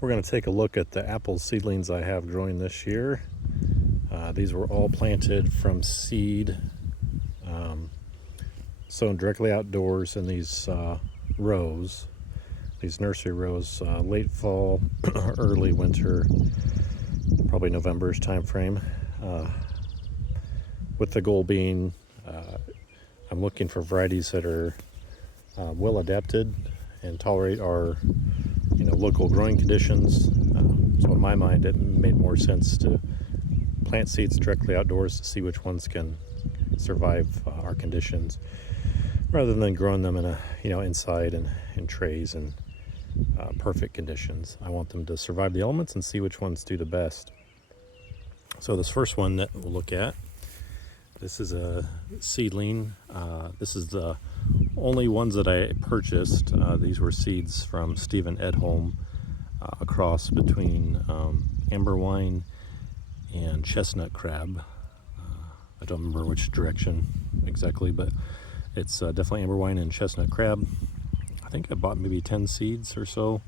We're going to take a look at the apple seedlings I have growing this year. These were all planted from seed, sown directly outdoors in these rows, these nursery rows, late fall, early winter, probably November's time frame, with the goal being I'm looking for varieties that are well adapted and tolerate our local growing conditions. So in my mind, it made more sense to plant seeds directly outdoors to see which ones can survive our conditions, rather than growing them in inside and in trays and perfect conditions. I want them to survive the elements and see which ones do the best. So this first one that we'll look at, this is a seedling. This is the only ones that I purchased. These were seeds from Stephen Edholm, a cross between amber wine and chestnut crab. I don't remember which direction exactly, but it's definitely amber wine and chestnut crab. I think I bought maybe 10 seeds or so.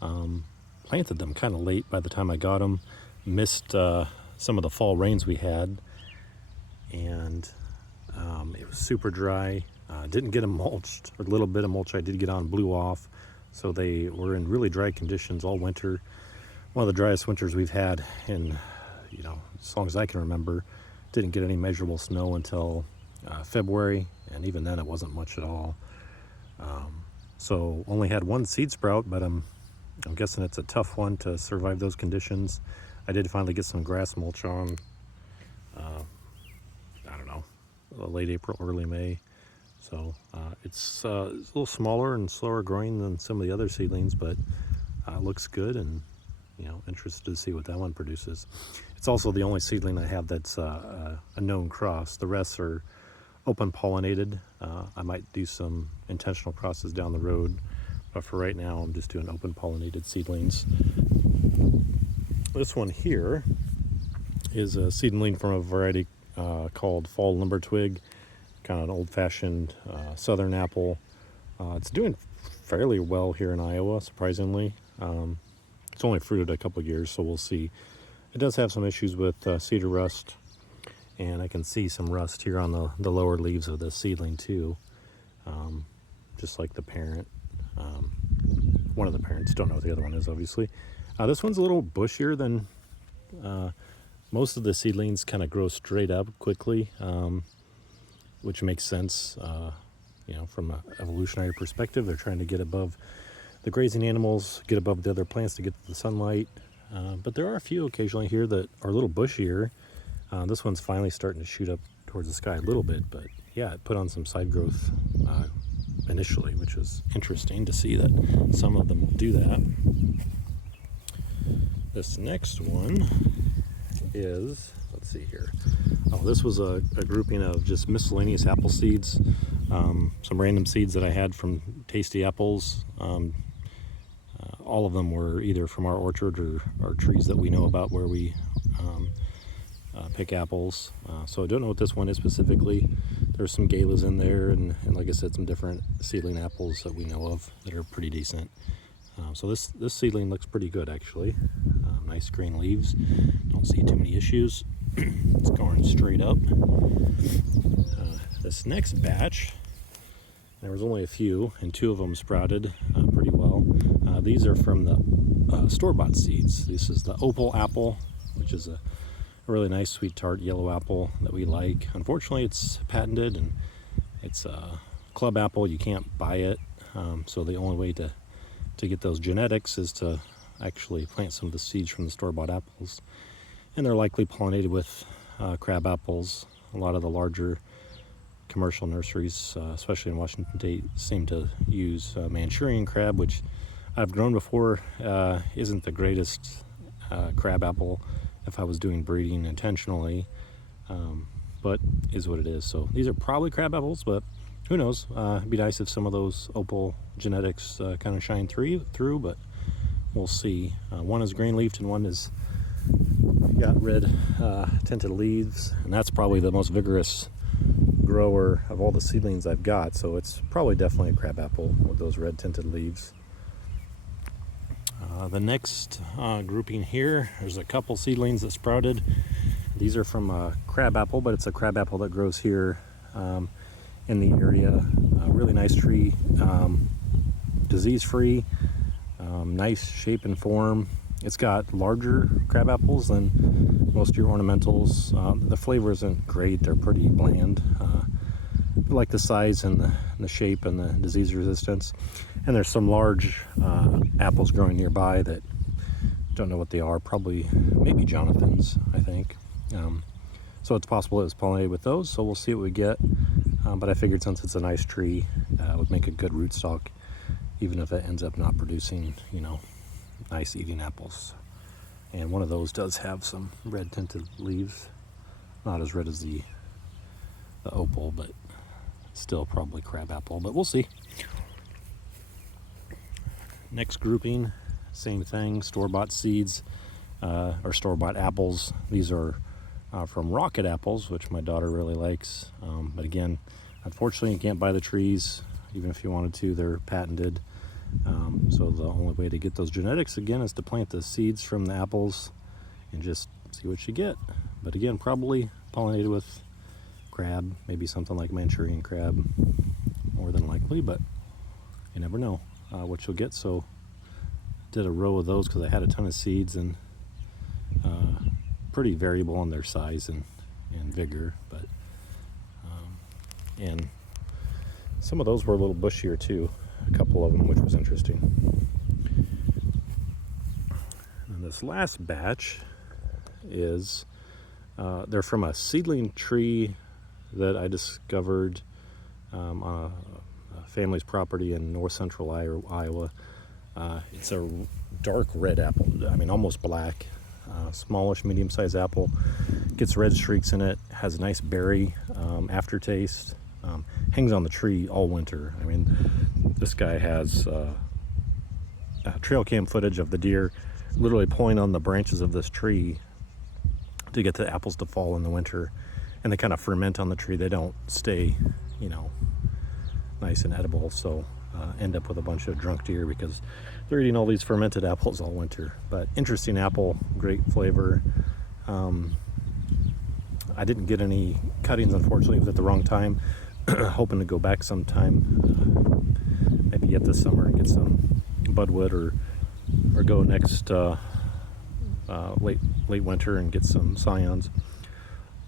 Planted them kind of late by the time I got them. Missed some of the fall rains we had, and it was super dry. Didn't get them mulched. A little bit of mulch I did get on blew off, so they were in really dry conditions all winter. One of the driest winters we've had in, as long as I can remember. Didn't get any measurable snow until February, and even then it wasn't much at all. So only had one seed sprout, but I'm guessing it's a tough one to survive those conditions. I did finally get some grass mulch on, I don't know, late April, early May. So it's a little smaller and slower growing than some of the other seedlings, but looks good, and interested to see what that one produces. It's also the only seedling I have that's a known cross. The rest are open pollinated. I might do some intentional crosses down the road, but for right now I'm just doing open pollinated seedlings. This one here is a seedling from a variety called Fall Lumber Twig, kind of an old-fashioned southern apple. It's doing fairly well here in Iowa, surprisingly. It's only fruited a couple years, so we'll see. It does have some issues with cedar rust, and I can see some rust here on the lower leaves of the seedling too, just like the parent. One of the parents, don't know what the other one is, obviously. This one's a little bushier than most of the seedlings. Kind of grow straight up quickly, which makes sense, from an evolutionary perspective. They're trying to get above the grazing animals, get above the other plants to get to the sunlight. But there are a few occasionally here that are a little bushier. This one's finally starting to shoot up towards the sky a little bit, but yeah, it put on some side growth initially, which was interesting to see that some of them will do that. This next one is, let's see here. Oh, this was a grouping of just miscellaneous apple seeds, some random seeds that I had from Tasty Apples. All of them were either from our orchard or trees that we know about where we pick apples. So I don't know what this one is specifically. There's some galas in there, and like I said, some different seedling apples that we know of that are pretty decent. So this seedling looks pretty good, actually. Nice green leaves. Don't see too many issues. It's going straight up. This next batch, there was only a few, and two of them sprouted pretty well. These are from the store-bought seeds. This is the opal apple, which is a really nice sweet tart yellow apple that we like. Unfortunately, it's patented, and it's a club apple. You can't buy it, so the only way to get those genetics is to actually plant some of the seeds from the store-bought apples, and they're likely pollinated with crab apples. A lot of the larger commercial nurseries, especially in Washington State, seem to use Manchurian crab, which I've grown before. Isn't the greatest crab apple if I was doing breeding intentionally, but is what it is. So these are probably crab apples, but who knows? It'd be nice if some of those opal genetics kind of shine through, but we'll see. One is green leafed and one is got red tinted leaves, and that's probably the most vigorous grower of all the seedlings I've got, so it's probably definitely a crab apple with those red tinted leaves. The next grouping here, there's a couple seedlings that sprouted. These are from a crabapple, but it's a crabapple that grows here in the area. Really nice tree, disease-free, nice shape and form. It's got larger crabapples than most of your ornamentals. The flavor isn't great, they're pretty bland. I like the size and the shape and the disease resistance. And there's some large apples growing nearby that don't know what they are, probably maybe Jonathan's, I think. So it's possible it was pollinated with those, so we'll see what we get. But I figured since it's a nice tree, it would make a good rootstock, even if it ends up not producing, nice eating apples. And one of those does have some red tinted leaves, not as red as the opal, but still probably crabapple, but we'll see. Next grouping, same thing, store-bought seeds or store-bought apples. These are from rocket apples, which my daughter really likes. But again, unfortunately, you can't buy the trees. Even if you wanted to, they're patented. So the only way to get those genetics, again, is to plant the seeds from the apples and just see what you get. But again, probably pollinated with crab, maybe something like Manchurian crab, more than likely, but you never know what you'll get. So did a row of those because I had a ton of seeds, and pretty variable in their size and vigor, but and some of those were a little bushier too, a couple of them, which was interesting. And this last batch is they're from a seedling tree that I discovered on a family's property in north central Iowa. It's a dark red apple, almost black, smallish, medium-sized apple. Gets red streaks in it, has a nice berry aftertaste, hangs on the tree all winter. This guy has trail cam footage of the deer literally pulling on the branches of this tree to get the apples to fall in the winter, and they kind of ferment on the tree. They don't stay, nice and edible, so end up with a bunch of drunk deer because they're eating all these fermented apples all winter. But interesting apple, great flavor. I didn't get any cuttings, unfortunately. It was at the wrong time. Hoping to go back sometime, maybe yet this summer, and get some budwood, or go next late winter and get some scions.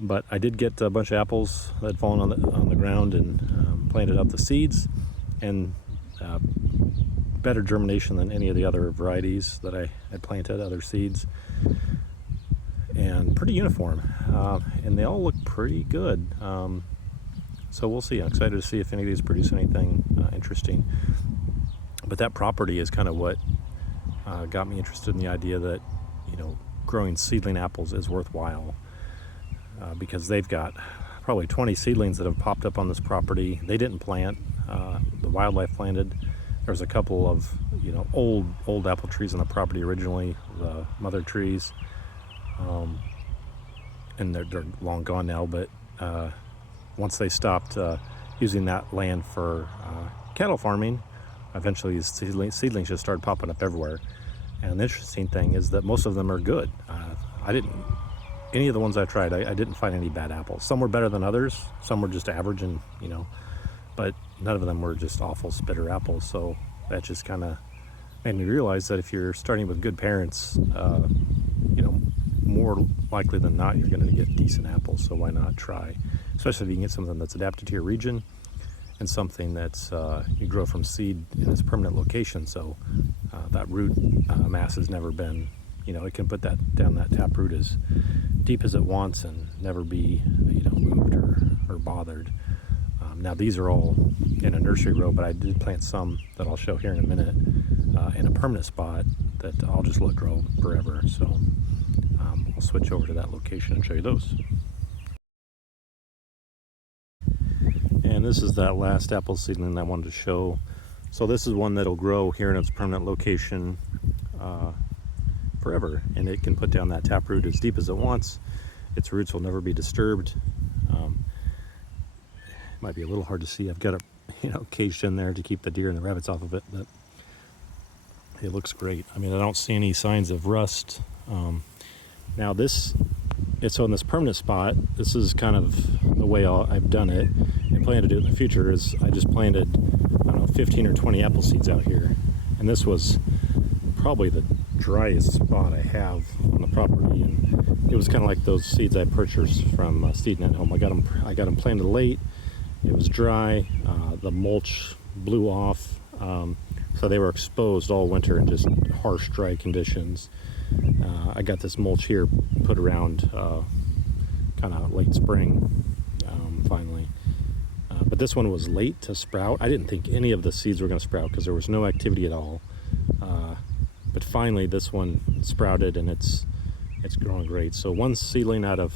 But I did get a bunch of apples that had fallen on the ground, and planted up the seeds, and better germination than any of the other varieties that I had planted, other seeds, and pretty uniform, and they all look pretty good. So we'll see. I'm excited to see if any of these produce anything interesting. But that property is kind of what got me interested in the idea that growing seedling apples is worthwhile, because they've got probably 20 seedlings that have popped up on this property. They didn't plant, the wildlife planted. There was a couple of old apple trees on the property originally, the mother trees, and they're long gone now. But once they stopped using that land for cattle farming, eventually these seedlings just started popping up everywhere. And the interesting thing is that most of them are good. Any of the ones I tried, I didn't find any bad apples. Some were better than others. Some were just average, and but none of them were just awful spitter apples. So that just kind of made me realize that if you're starting with good parents, more likely than not, you're going to get decent apples. So why not try? Especially if you can get something that's adapted to your region, and something that's you grow from seed in its permanent location. So that root mass has never been, it can put that down, that taproot as deep as it wants, and never be, moved or bothered. Now these are all in a nursery row, but I did plant some that I'll show here in a minute in a permanent spot that I'll just let grow forever. So I'll switch over to that location and show you those. And this is that last apple seedling I wanted to show. So this is one that'll grow here in its permanent location forever, and it can put down that taproot as deep as it wants. Its roots will never be disturbed. Might be a little hard to see. I've got it, caged in there to keep the deer and the rabbits off of it, but it looks great. I mean, I don't see any signs of rust. Now this, it's on this permanent spot. This is kind of the way I've done it and plan to do it in the future. Is I just planted, I don't know, 15 or 20 apple seeds out here, and this was probably the driest spot I have on the property, and it was kind of like those seeds I purchased from Seedling at home. I got them planted late. It was dry. The mulch blew off, so they were exposed all winter in just harsh, dry conditions. I got this mulch here put around kind of late spring, finally. But this one was late to sprout. I didn't think any of the seeds were going to sprout because there was no activity at all. But finally, this one sprouted, and it's growing great. So one seedling out of,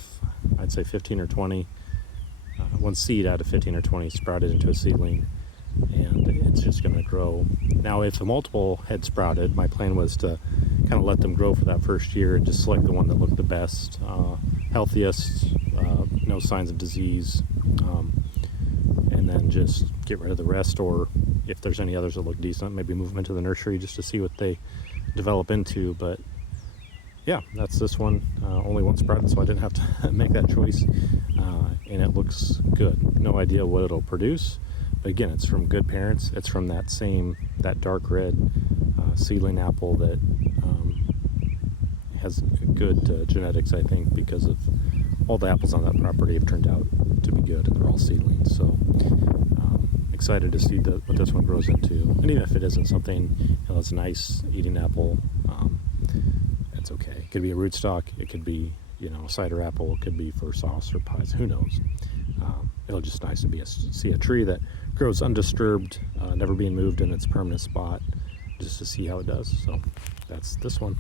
I'd say 15 or 20, one seed out of 15 or 20 sprouted into a seedling, and it's just going to grow. Now, if a multiple had sprouted, my plan was to kind of let them grow for that first year and just select the one that looked the best, healthiest, no signs of disease, and then just get rid of the rest, or if there's any others that look decent, maybe move them into the nursery just to see what they develop into. But yeah, that's this one. Only one sprouted, so I didn't have to make that choice, and it looks good. No idea what it'll produce, but again, it's from good parents. It's from that dark red seedling apple that has good genetics, I think, because of all the apples on that property have turned out to be good, and they're all seedlings. So excited to see what this one grows into. And even if it isn't something that's nice eating apple, that's okay. It could be a rootstock. It could be a cider apple. It could be for sauce or pies. Who knows? It'll just nice to see a tree that grows undisturbed, never being moved in its permanent spot, just to see how it does. So that's this one.